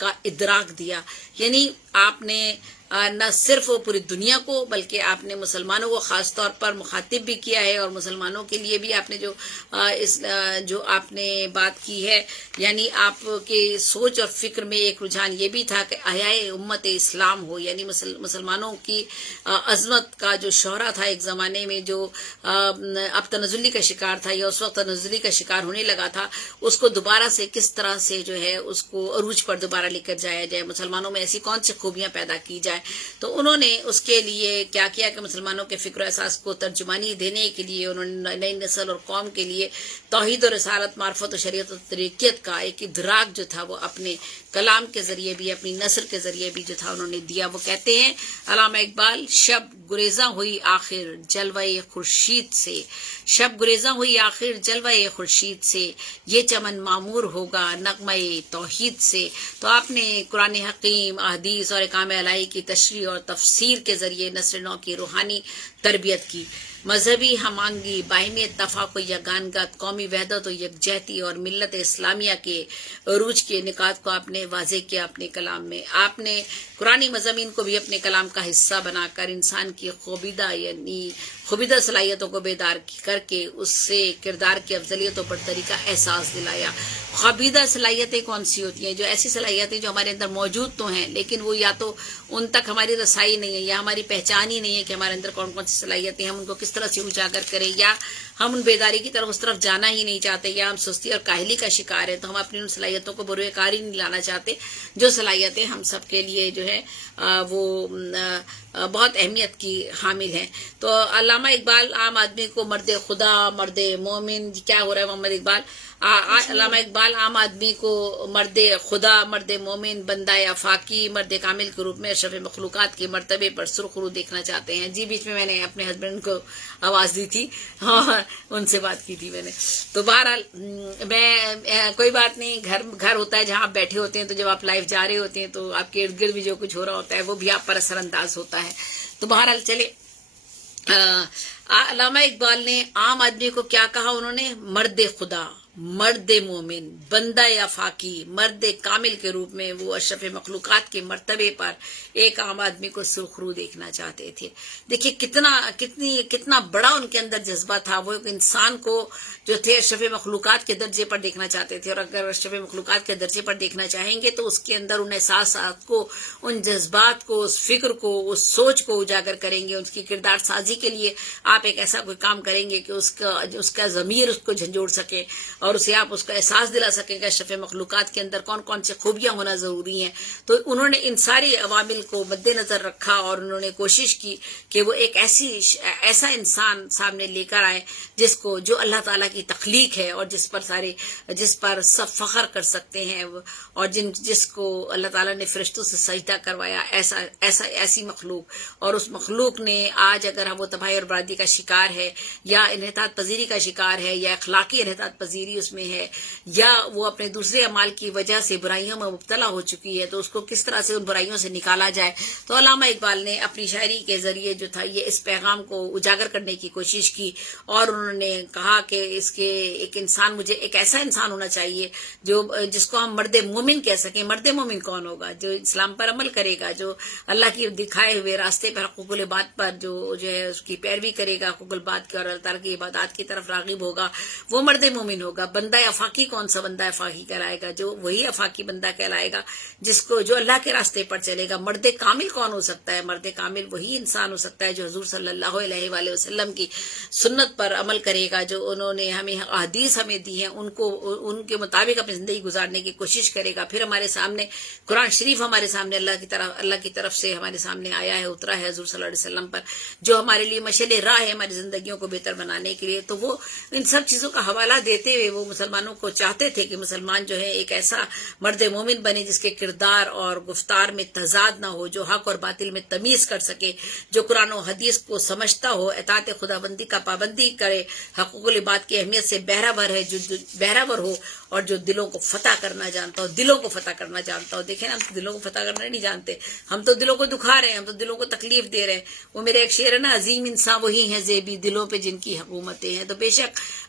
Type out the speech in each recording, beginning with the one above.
کا ادراک دیا. یعنی آپ نے نہ صرف پوری دنیا کو بلکہ آپ نے مسلمانوں کو خاص طور پر مخاطب بھی کیا ہے, اور مسلمانوں کے لیے بھی آپ نے جو آپ نے بات کی ہے, یعنی آپ کے سوچ اور فکر میں ایک رجحان یہ بھی تھا کہ احیائے امت اسلام ہو, یعنی مسلمانوں کی عظمت کا جو شہرہ تھا ایک زمانے میں, جو اب تنزلی کا شکار تھا یا اس وقت تنزلی کا شکار ہونے لگا تھا, اس کو دوبارہ سے کس طرح سے جو ہے اس کو عروج پر دوبارہ لے کر جایا جائے, مسلمانوں میں ایسی کون سی خوبیاں پیدا کی جائے. تو انہوں نے اس کے لیے کیا کیا کہ مسلمانوں کے فکر و احساس کو ترجمانی دینے کے لیے انہوں نے نئی نسل اور قوم کے لیے توحید و رسالت, معرفت و شریعت و طریقت کا ایک ادراک جو تھا وہ اپنے کلام کے ذریعے بھی, اپنی نثر کے ذریعے بھی جو تھا انہوں نے دیا. وہ کہتے ہیں علامہ اقبال, شب گریزاں ہوئی آخر جلوہ خورشید سے, شب گریزاں ہوئی آخر جلوہ خورشید سے, یہ چمن معمور ہوگا نغمہ توحید سے. تو آپ نے قرآن حکیم, احادیث اور احکام الہی کی تشریح اور تفسیر کے ذریعے نسل نو کی روحانی تربیت کی. مذہبی ہمانگی, باہمی اتفاق و یگانگت, قومی وحدت و یکجہتی اور ملت اسلامیہ کے عروج کے نکات کو آپ نے واضح کیا اپنے کلام میں. آپ نے قرآنی مضامین کو بھی اپنے کلام کا حصہ بنا کر انسان کی خوبیدہ صلاحیتوں کو بیدار کر کے اس سے کردار کی افضلیت و برتری کا احساس دلایا. خوبیدہ صلاحیتیں کون سی ہوتی ہیں؟ جو ایسی صلاحیتیں جو ہمارے اندر موجود تو ہیں لیکن وہ یا تو ان تک ہماری رسائی نہیں ہے یا ہماری پہچان ہی نہیں ہے کہ ہمارے اندر کون کون سی صلاحیتیں ہیں, ہم ان کو کس طرح سے اجاگر کریں, یا ہم ان بیداری کی طرف اس طرف جانا ہی نہیں چاہتے, یا ہم سستی اور کاہلی کا شکار ہیں تو ہم اپنی ان صلاحیتوں کو بروئے کار ہی نہیں لانا چاہتے, جو صلاحیتیں ہم سب کے لیے جو ہے وہ بہت اہمیت کی حامل ہیں. تو علامہ اقبال عام آدمی کو مرد خدا, مرد مومن, کیا ہو رہا ہے محمد اقبال, علامہ اقبال عام آدمی کو مرد خدا, مرد مومن, بندہ افاقی, مرد کامل کے روپ میں اشرف مخلوقات کے مرتبے پر سرخرو دیکھنا چاہتے ہیں. جی بیچ میں نے اپنے ہسبینڈ کو آواز دی تھی اور ان سے بات کی تھی میں نے. تو بہرحال میں کوئی بات نہیں, گھر ہوتا ہے جہاں آپ بیٹھے ہوتے ہیں, تو جب آپ لائف جا رہے ہوتے ہیں تو آپ کے ارد گرد بھی جو کچھ ہو رہا ہوتا ہے وہ بھی آپ پر اثر انداز ہوتا ہے. تو بہرحال چلے, علامہ اقبال نے عام آدمی کو کیا کہا, انہوں نے مرد خدا, مرد مومن, بندہ افاقی, مرد کامل کے روپ میں وہ اشرف مخلوقات کے مرتبے پر ایک عام آدمی کو سرخرو دیکھنا چاہتے تھے. دیکھیے کتنا بڑا ان کے اندر جذبہ تھا. وہ ایک انسان کو جو تھے اشرف مخلوقات کے درجے پر دیکھنا چاہتے تھے, اور اگر اشرف مخلوقات کے درجے پر دیکھنا چاہیں گے تو اس کے اندر ان احساسات کو, ان جذبات کو, اس فکر کو, اس سوچ کو اجاگر کریں گے. اس کی کردار سازی کے لیے آپ ایک ایسا کوئی کام کریں گے کہ اس کا ضمیر اس کو جھنجھوڑ سکے اور اسے آپ اس کا احساس دلا سکیں کہ اشرف مخلوقات کے اندر کون کون سی خوبیاں ہونا ضروری ہیں. تو انہوں نے ان ساری عوامل کو مد نظر رکھا اور انہوں نے کوشش کی کہ وہ ایک ایسا انسان سامنے لے کر آئے جس کو, جو اللہ تعالیٰ کی تخلیق ہے اور جس پر سب فخر کر سکتے ہیں, اور جس کو اللہ تعالیٰ نے فرشتوں سے سجدہ کروایا, ایسی مخلوق. اور اس مخلوق نے آج اگر وہ تباہی اور بربادی کا شکار ہے, یا انحطاط پذیری کا شکار ہے, یا اخلاقی انحطاط پذیری اس میں ہے, یا وہ اپنے دوسرے اعمال کی وجہ سے برائیوں میں مبتلا ہو چکی ہے, تو اس کو کس طرح سے ان برائیوں سے نکالا جائے. تو علامہ اقبال نے اپنی شاعری کے ذریعے جو تھا یہ اس پیغام کو اجاگر کرنے کی کوشش کی, اور انہوں نے کہا کہ مجھے ایک ایسا انسان ہونا چاہیے جس کو ہم مرد مومن کہہ سکیں. مرد مومن کون ہوگا؟ جو اسلام پر عمل کرے گا, جو اللہ کی دکھائے ہوئے راستے پر, حقوق العباد پر جو ہے اس کی پیروی کرے گا, حقوق العباد کی اور اللہ تعالیٰ کی عبادات کی طرف راغب ہوگا, وہ مرد مومن ہوگا. بندہ افاقی کون سا بندہ افاقی کہلائے گا؟ جو وہی افاقی بندہ کہلائے گا جو اللہ کے راستے پر چلے گا. مرد کامل کون ہو سکتا ہے؟ مرد کامل وہی انسان ہو سکتا ہے جو حضور صلی اللہ علیہ وآلہ وسلم کی سنت پر عمل کرے گا, جو انہوں نے ہمیں احادیث ہمیں دی ہیں ان کے مطابق اپنی زندگی گزارنے کی کوشش کرے گا. پھر ہمارے سامنے قرآن شریف ہمارے سامنے اللہ کی طرف سے ہمارے سامنے آیا ہے, اترا ہے حضور صلی اللہ علیہ وسلم پر, جو ہمارے لیے مشعل راہ ہے ہماری زندگیوں کو بہتر بنانے کے لیے. تو وہ ان سب چیزوں کا حوالہ دیتے ہوئے وہ مسلمانوں کو چاہتے تھے کہ مسلمان جو ہے ایک ایسا مرد مومن بنے جس کے کردار اور گفتار میں تضاد نہ ہو, جو حق اور باطل میں تمیز کر سکے, جو قرآن و حدیث کو سمجھتا ہو, اطاعت خدا بندی کا پابندی کرے, حقوق العباد کی اہمیت سے بہراور ہو, اور جو دلوں کو فتح کرنا جانتا ہو. دیکھیں نا, ہم تو دلوں کو فتح کرنا نہیں جانتے, ہم تو دلوں کو دکھا رہے ہیں, ہم تو دلوں کو تکلیف دے رہے ہیں. وہ میرے ایک شعر ہے نا, عظیم انسان وہی ہیں زیبی دلوں پہ جن کی حکومتیں ہیں. تو بے شک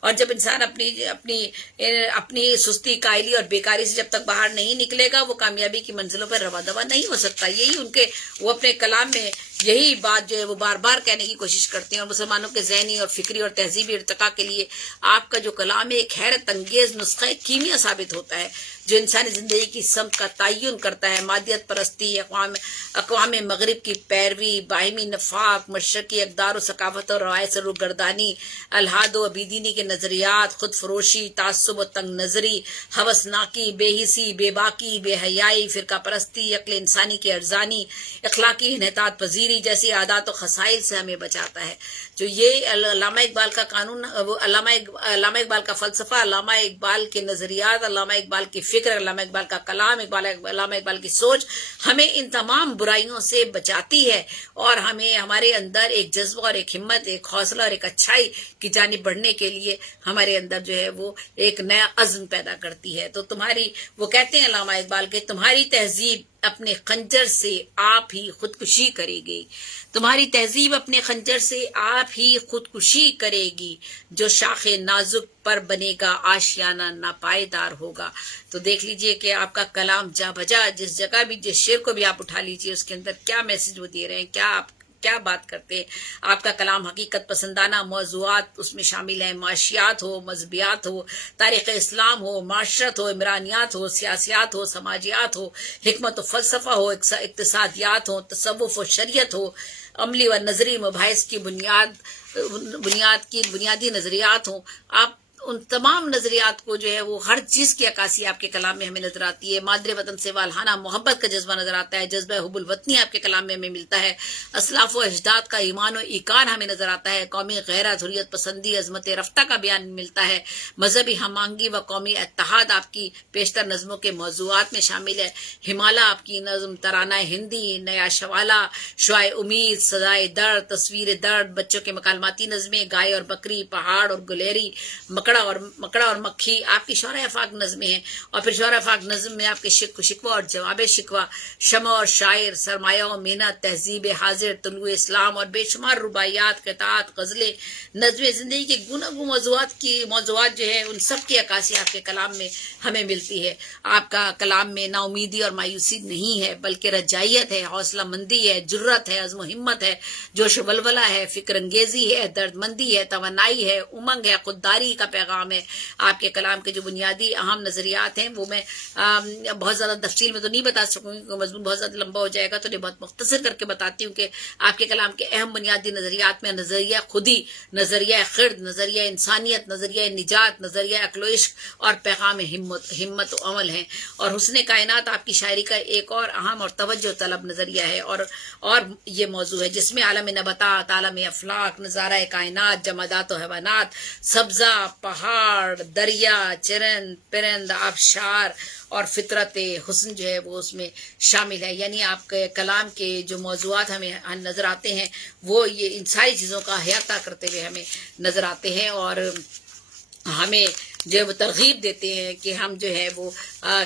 اور جب انسان اپنی سستی، قائلی اور بیکاری سے جب تک باہر نہیں نکلے گا وہ کامیابی کی منزلوں پر رواں دواں نہیں ہو سکتا. یہی وہ اپنے کلام میں یہی بات جو ہے وہ بار بار کہنے کی کوشش کرتے ہیں. اور مسلمانوں کے ذہنی اور فکری اور تہذیبی ارتقاء کے لیے آپ کا جو کلام ہے ایک حیرت انگیز نسخہ کیمیا ثابت ہوتا ہے جو انسانی زندگی کی سمت کا تعین کرتا ہے. مادیت پرستی، اقوام مغرب کی پیروی، باہمی نفاق، مشرقی اقدار و ثقافت اور روایت سے روگردانی، الحاد و ابیدینی کے نظریات، خود فروشی، تعصب و تنگ نظری، ہوسناکی، بے حسی، بے باکی، بے حیائی، فرقہ پرستی، عقل انسانی کی ارزانی، اخلاقی انحطاط پذیری جیسی عادات و خصائل سے ہمیں بچاتا ہے. جو یہ علامہ اقبال کا قانون، علامہ اقبال کا فلسفہ، علامہ اقبال کے نظریات، علامہ اقبال کی فکر، علامہ اقبال کا کلام، علامہ اقبال کی سوچ ہمیں ان تمام برائیوں سے بچاتی ہے اور ہمیں ہمارے اندر ایک جذبہ اور ایک ہمت، ایک حوصلہ اور ایک اچھائی کی جانب بڑھنے کے لیے ہمارے اندر جو ہے وہ ایک نیا عزم پیدا کرتی ہے. تو وہ کہتے ہیں علامہ اقبال کے تمہاری تہذیب اپنے خنجر سے آپ ہی خودکشی کرے گی. تمہاری تہذیب اپنے خنجر سے آپ ہی خودکشی کرے گی. جو شاخ نازک پر بنے گا آشیانہ ناپائیدار ہوگا. تو دیکھ لیجئے کہ آپ کا کلام جا بجا جس جگہ بھی، جس شعر کو بھی آپ اٹھا لیجئے اس کے اندر کیا میسج وہ دے رہے ہیں، کیا بات کرتے ہیں. آپ کا کلام حقیقت پسندانہ موضوعات اس میں شامل ہیں. معاشیات ہو، مذہبیات ہو، تاریخ اسلام ہو، معاشرت ہو، عمرانیات ہو، سیاسیات ہو، سماجیات ہو، حکمت و فلسفہ ہو، اقتصادیات ہو، تصوف و شریعت ہو، عملی و نظری مباحث کی بنیادی نظریات ہوں. آپ ان تمام نظریات کو جو ہے وہ ہر چیز کی عکاسی آپ کے کلام میں ہمیں نظر آتی ہے. مادر وطن سے والہانہ محبت کا جذبہ نظر آتا ہے. جذبہ حب الوطنی آپ کے کلام میں ہمیں ملتا ہے. اسلاف و اجداد کا ایمان و ایقان ہمیں نظر آتا ہے. قومی غیرت، حریت پسندی، عظمت رفتہ کا بیان ملتا ہے. مذہبی ہم آہنگی و قومی اتحاد آپ کی پیشتر نظموں کے موضوعات میں شامل ہے. ہمالا آپ کی نظم، ترانہ ہندی، نیا شوالا، شعائے امید، سزائے درد، تصویر درد، بچوں کے مکالماتی نظمیں، گائے اور بکری، پہاڑ اور گلیری، مکڑا اور مکھی آپ کی شعرۂ افاق نظمیں ہیں. اور پھر شعرۂ افاق نظم میں آپ کے شکوہ اور جواب شکوہ، شمع اور شاعر، سرمایہ و محنت، تہذیب حاضر، طلوع اسلام اور بے شمار رباعیات، قطعات، غزلیں، نظم زندگی کے گوناگون موضوعات جو ہے ان سب کی عکاسی آپ کے کلام میں ہمیں ملتی ہے. آپ کا کلام میں نا امیدی اور مایوسی نہیں ہے بلکہ رجائیت ہے، حوصلہ مندی ہے، جرت ہے، عزم و ہمت ہے، جوش و ولولہ ہے، فکر انگیزی ہے، درد مندی ہے، توانائی ہے، امنگ ہے، خودداری کا پیغام ہے. آپ کے کلام کے جو بنیادی اہم نظریات ہیں وہ میں بہت زیادہ تفصیل میں تو نہیں بتا سکوں گی کیونکہ مضمون بہت زیادہ لمبا ہو جائے گا، تو یہ بہت مختصر کر کے بتاتی ہوں کہ آپ کے کلام کے اہم بنیادی نظریات میں نظریہ خودی، نظریہ خرد، نظریہ انسانیت، نظریہ نجات، نظریہ عقل و عشق اور پیغام ہمت و عمل ہیں. اور حسن کائنات آپ کی شاعری کا ایک اور اہم اور توجہ طلب نظریہ ہے اور یہ موضوع ہے جس میں عالم نباتات، عالم افلاک، نظارہ کائنات، جمادات و حیوانات، سبزہ، پہاڑ، دریا، چرند پرند، آبشار اور فطرت حسن جو ہے وہ اس میں شامل ہے. یعنی آپ کے کلام کے جو موضوعات ہمیں نظر آتے ہیں وہ یہ ان ساری چیزوں کا احاطہ کرتے ہوئے ہمیں نظر آتے ہیں اور ہمیں جو ہے وہ ترغیب دیتے ہیں کہ ہم جو ہے وہ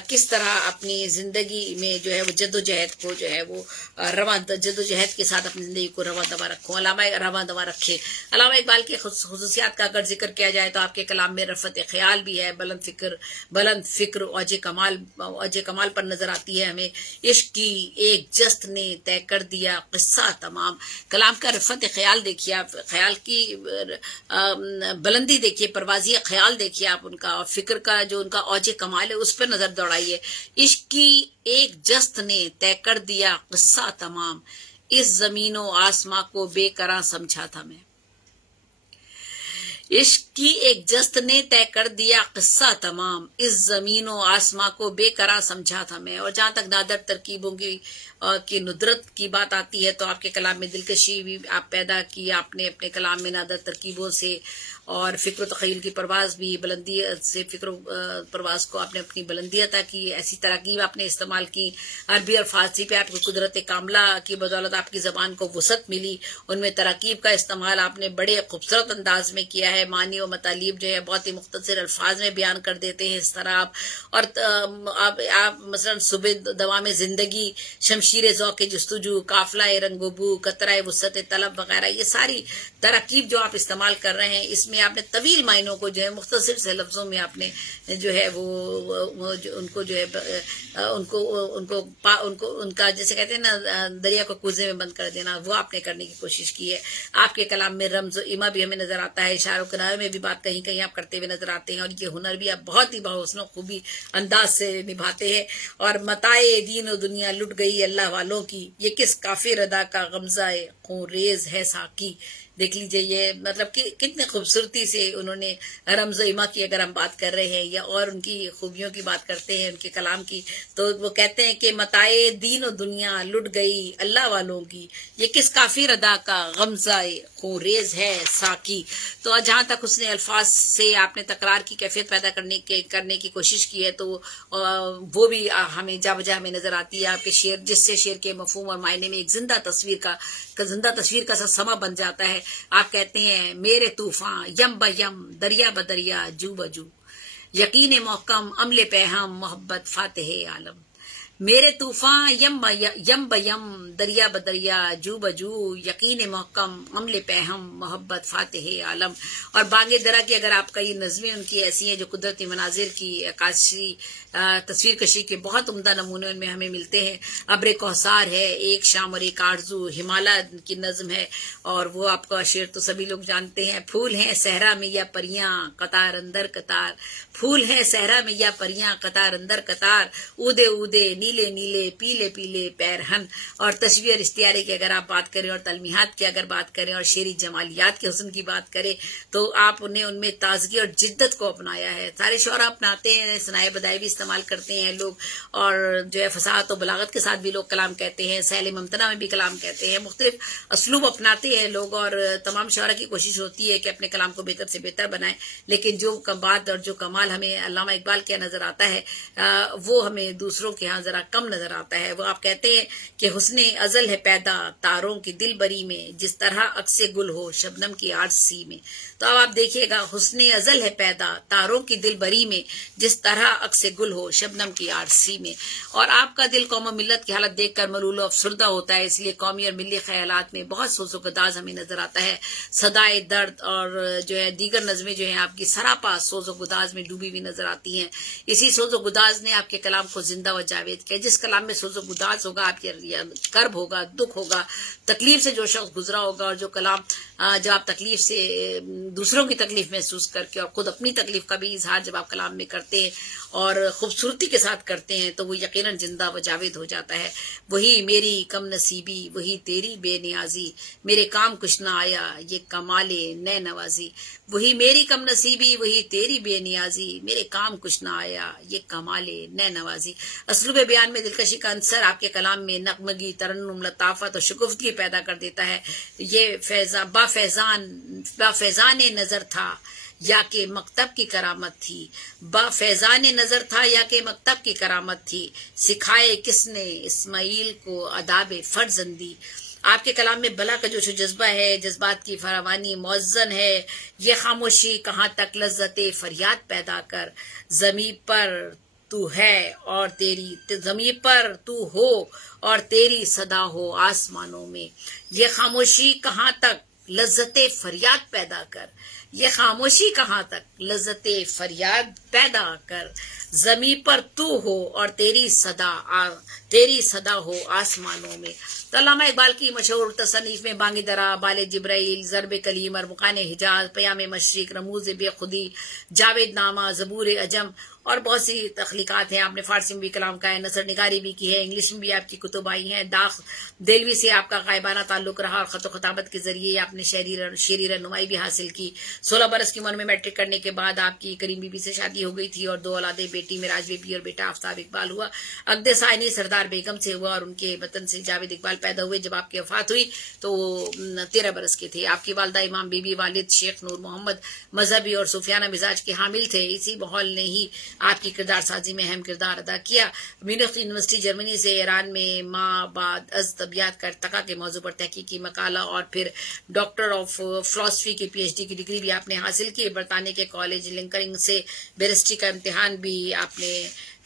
کس طرح اپنی زندگی میں جو ہے وہ جد و جہد کو جو ہے وہ جد و جہد کے ساتھ اپنی زندگی کو رواں دواں رکھے. علامہ اقبال کے خصوصیات کا اگر ذکر کیا جائے تو آپ کے کلام میں رفت خیال بھی ہے، بلند فکر اوج کمال پر نظر آتی ہے. ہمیں عشق کی ایک جست نے طے کر دیا قصہ تمام. کلام کا رفت خیال دیکھیے آپ، خیال کی بلندی دیکھیے، پروازی خیال دیکھیے آپ ان کا، اور فکر کا جو ان کا اوج کمال ہے اس پر نظر دوڑائیے. عشق کی ایک جست نے طے کر دیا قصہ تمام، اس زمین و آسماں کو بے قرار سمجھا تھا میں. عشق کی ایک جست نے طے کر دیا قصہ تمام، اس زمین و آسماں کو بے قرار سمجھا تھا میں. اور جہاں تک نادر ترکیبوں کی ندرت کی بات آتی ہے تو آپ کے کلام میں دلکشی بھی آپ پیدا کی. آپ نے اپنے کلام میں نادر ترکیبوں سے اور فکر و تخیل کی پرواز بھی، بلندی سے فکر و پرواز کو آپ نے اپنی بلندی عطا کی. ایسی تراکیب آپ نے استعمال کی. عربی اور فارسی پہ آپ کی قدرت کاملہ کی بدولت آپ کی زبان کو وسعت ملی. ان میں تراکیب کا استعمال آپ نے بڑے خوبصورت انداز میں کیا ہے. معنی و مطالب جو ہے بہت ہی مختصر الفاظ میں بیان کر دیتے ہیں اس طرح آپ. اور آپ مثلا صبح دوام زندگی، شمشیر ذوق جستجو، قافلہ رنگ و بو، قطرہ وسعت طلب وغیرہ، یہ ساری تراکیب جو آپ استعمال کر رہے ہیں اس میں آپ نے طویل معنوں کو جو ہے مختصر سے لفظوں میں آپ نے جو ہے وہ ان کو جو ہے ان کا جیسے کہتے ہیں نا دریا کو کوزے میں بند کر دینا، وہ آپ نے کرنے کی کوشش کی ہے. آپ کے کلام میں رمز و ایما بھی ہمیں نظر آتا ہے، اشارہ و کنایہ میں بھی بات کہیں کہیں آپ کرتے ہوئے نظر آتے ہیں، اور یہ ہنر بھی آپ بہت ہی بحسن و خوبی انداز سے نبھاتے ہیں. اور متائے دین و دنیا لٹ گئی اللہ والوں کی، یہ کس کافر ادا کا غمزہ خون ریز ہے ساقی. دیکھ لیجئے یہ مطلب کہ کتنے خوبصورتی سے انہوں نے رمز و ایما کی اگر ہم بات کر رہے ہیں یا اور ان کی خوبیوں کی بات کرتے ہیں ان کے کلام کی، تو وہ کہتے ہیں کہ متائے دین و دنیا لٹ گئی اللہ والوں کی، یہ کس کافر ادا کا غمزہ خون ریز ہے ساقی. تو جہاں تک حسن الفاظ سے آپ نے تکرار کی کیفیت پیدا کرنے کی کوشش کی ہے، تو وہ بھی ہمیں جا بجا ہمیں نظر آتی ہے. آپ کے شعر جس سے شعر کے مفہوم اور معنی میں ایک زندہ تصویر کا سما بن جاتا ہے. آپ کہتے ہیں میرے طوفان یم بیم دریا بدریا جو بجو، یقین محکم عمل پہم محبت فاتح عالم. میرے طوفان یم بیم دریا بدریا جو بجو، یقین محکم عمل پہم محبت فاتح عالم. اور بانگ درا کی اگر آپ کا یہ نظمیں ان کی ایسی ہیں جو قدرتی مناظر کی عکاسی تصویر کشی کے بہت عمدہ نمونے ان میں ہمیں ملتے ہیں. ابر کوثر ہے، ایک شام اور ایک آرزو، ہمالیہ کی نظم ہے اور وہ آپ کا شعر تو سبھی لوگ جانتے ہیں. پھول ہیں صحرا میں یا پریاں قطار اندر قطار، پھول ہیں صحرا میں یا پریاں قطار اندر قطار، اودے اودے نیلے نیلے پیلے پیلے پیرہن. اور تشبیہ اور استعارے کی اگر آپ بات کریں اور تلمیحات کی اگر بات کریں اور شعری جمالیات کے حسن کی بات کریں، تو آپ نے ان میں تازگی اور جدت کو اپنایا ہے. سارے شعراء اپناتے ہیں، ثنائے بدائع بھی استعمال کرتے ہیں لوگ، اور جو ہے فصاحت و بلاغت کے ساتھ بھی لوگ کلام کہتے ہیں، سیل ممتنع میں بھی کلام کہتے ہیں، مختلف اسلوب اپناتے ہیں لوگ. اور تمام شعراء کی کوشش ہوتی ہے کہ اپنے کلام کو بہتر سے بہتر بنائیں، لیکن جو بات اور جو کمال ہمیں علامہ اقبال کے نظر آتا ہے وہ ہمیں دوسروں کے ہاں ذرا کم نظر آتا ہے. وہ آپ کہتے ہیں کہ حسن ازل ہے پیدا تاروں کی دل بری میں، جس طرح عکس گل ہو شبنم کی آرسی میں. تو اب آپ دیکھیے گا، حسن ازل ہے پیدا تاروں کی دل بری میں، جس طرح عکس گل ہو شبنم کی آرسی میں. اور آپ کا دل قوم و ملت کی حالت دیکھ کر ملول و افسردہ ہوتا ہے، اس لیے قومی اور ملی خیالات میں بہت سوز و گداز ہمیں نظر آتا ہے. صدائے درد اور جو ہے دیگر نظمیں جو ہیں آپ کی سراپا سوز و گداز میں ڈوبی ہوئی نظر آتی ہیں. اسی سوز و گداز نے آپ کے کلام کو زندہ و جاوید کیا. جس کلام میں سوز و گداز ہوگا، آپ کے کرب ہوگا، دکھ ہوگا، تکلیف سے جو شخص گزرا ہوگا، اور جو کلام جو آپ تکلیف سے دوسروں کی تکلیف محسوس کر کے اور خود اپنی تکلیف کا بھی اظہار جب آپ کلام میں کرتے ہیں اور خوبصورتی کے ساتھ کرتے ہیں، تو وہ یقیناً زندہ و جاوید ہو جاتا ہے. وہی میری کم نصیبی وہی تیری بے نیازی، میرے کام کچھ نہ آیا یہ کمال نئے نوازی. وہی میری کم نصیبی وہی تیری بے نیازی، میرے کام کچھ نہ آیا یہ کمال نئے نوازی. اسلوب بیان میں دلکشی کا عنصر آپ کے کلام میں نغمگی، ترنم، لطافت اور شگفتگی پیدا کر دیتا ہے. یہ با فیضان نظر تھا یا کہ مکتب کی کرامت تھی، با فیضان نظر تھا یا کہ مکتب کی کرامت تھی، سکھائے کس نے اسماعیل کو آداب فرزندی. آپ کے کلام میں بلا کا جوش و جذبہ ہے، جذبات کی فراوانی موزن ہے. یہ خاموشی کہاں تک لذت فریاد پیدا کر، زمین پر تو ہے اور تیری زمین پر تو ہو اور تیری صدا ہو آسمانوں میں. یہ خاموشی کہاں تک لذت فریاد پیدا کر، یہ خاموشی کہاں تک لذت فریاد پیدا کر، زمین پر تو ہو اور تیری صدا ہو آسمانوں میں. تو علامہ اقبال کی مشہور تصنیف میں بانگ درا، بال جبرائیل، ضرب کلیم، ارمغان حجاز، پیام مشرق، رموز بے خودی، جاوید نامہ، زبور عجم اور بہت سی تخلیقات ہیں. آپ نے فارسی میں بھی کلام کا ہے، نثر نگاری بھی کی ہے، انگلش میں بھی آپ کی کتب آئی ہیں. داغ دہلوی سے آپ کا غائبانہ تعلق رہا اور خط و خطابت کے ذریعے آپ نے شعری رہنمائی بھی حاصل کی. 16 برس کی عمر میں میٹرک کرنے کے بعد آپ کی کریم بی بی سے شادی ہو گئی تھی اور 2 اولادیں، بیٹی معراج بی بی اور بیٹا آفتاب اقبال ہوا. عقد ثانی سردار بیگم سے ہوا اور ان کے وطن سے جاوید اقبال پیدا ہوئے. جب آپ کی وفات ہوئی تو وہ 13 برس کے تھے. آپ کی والدہ امام بی بی، والد شیخ نور محمد مذہبی اور صوفیانہ مزاج کے حامل تھے. اسی ماحول نے ہی آپ کی کردار سازی میں اہم کردار ادا کیا. میونخ یونیورسٹی جرمنی سے ایران میں ماں بعد از طبیعت کا ارتقاء کے موضوع پر تحقیقی مقالہ اور پھر ڈاکٹر آف فلاسفی کی PhD کی ڈگری بھی آپ نے حاصل کی. برطانیہ کے کالج لنکرنگ سے بیرسٹری کا امتحان بھی آپ نے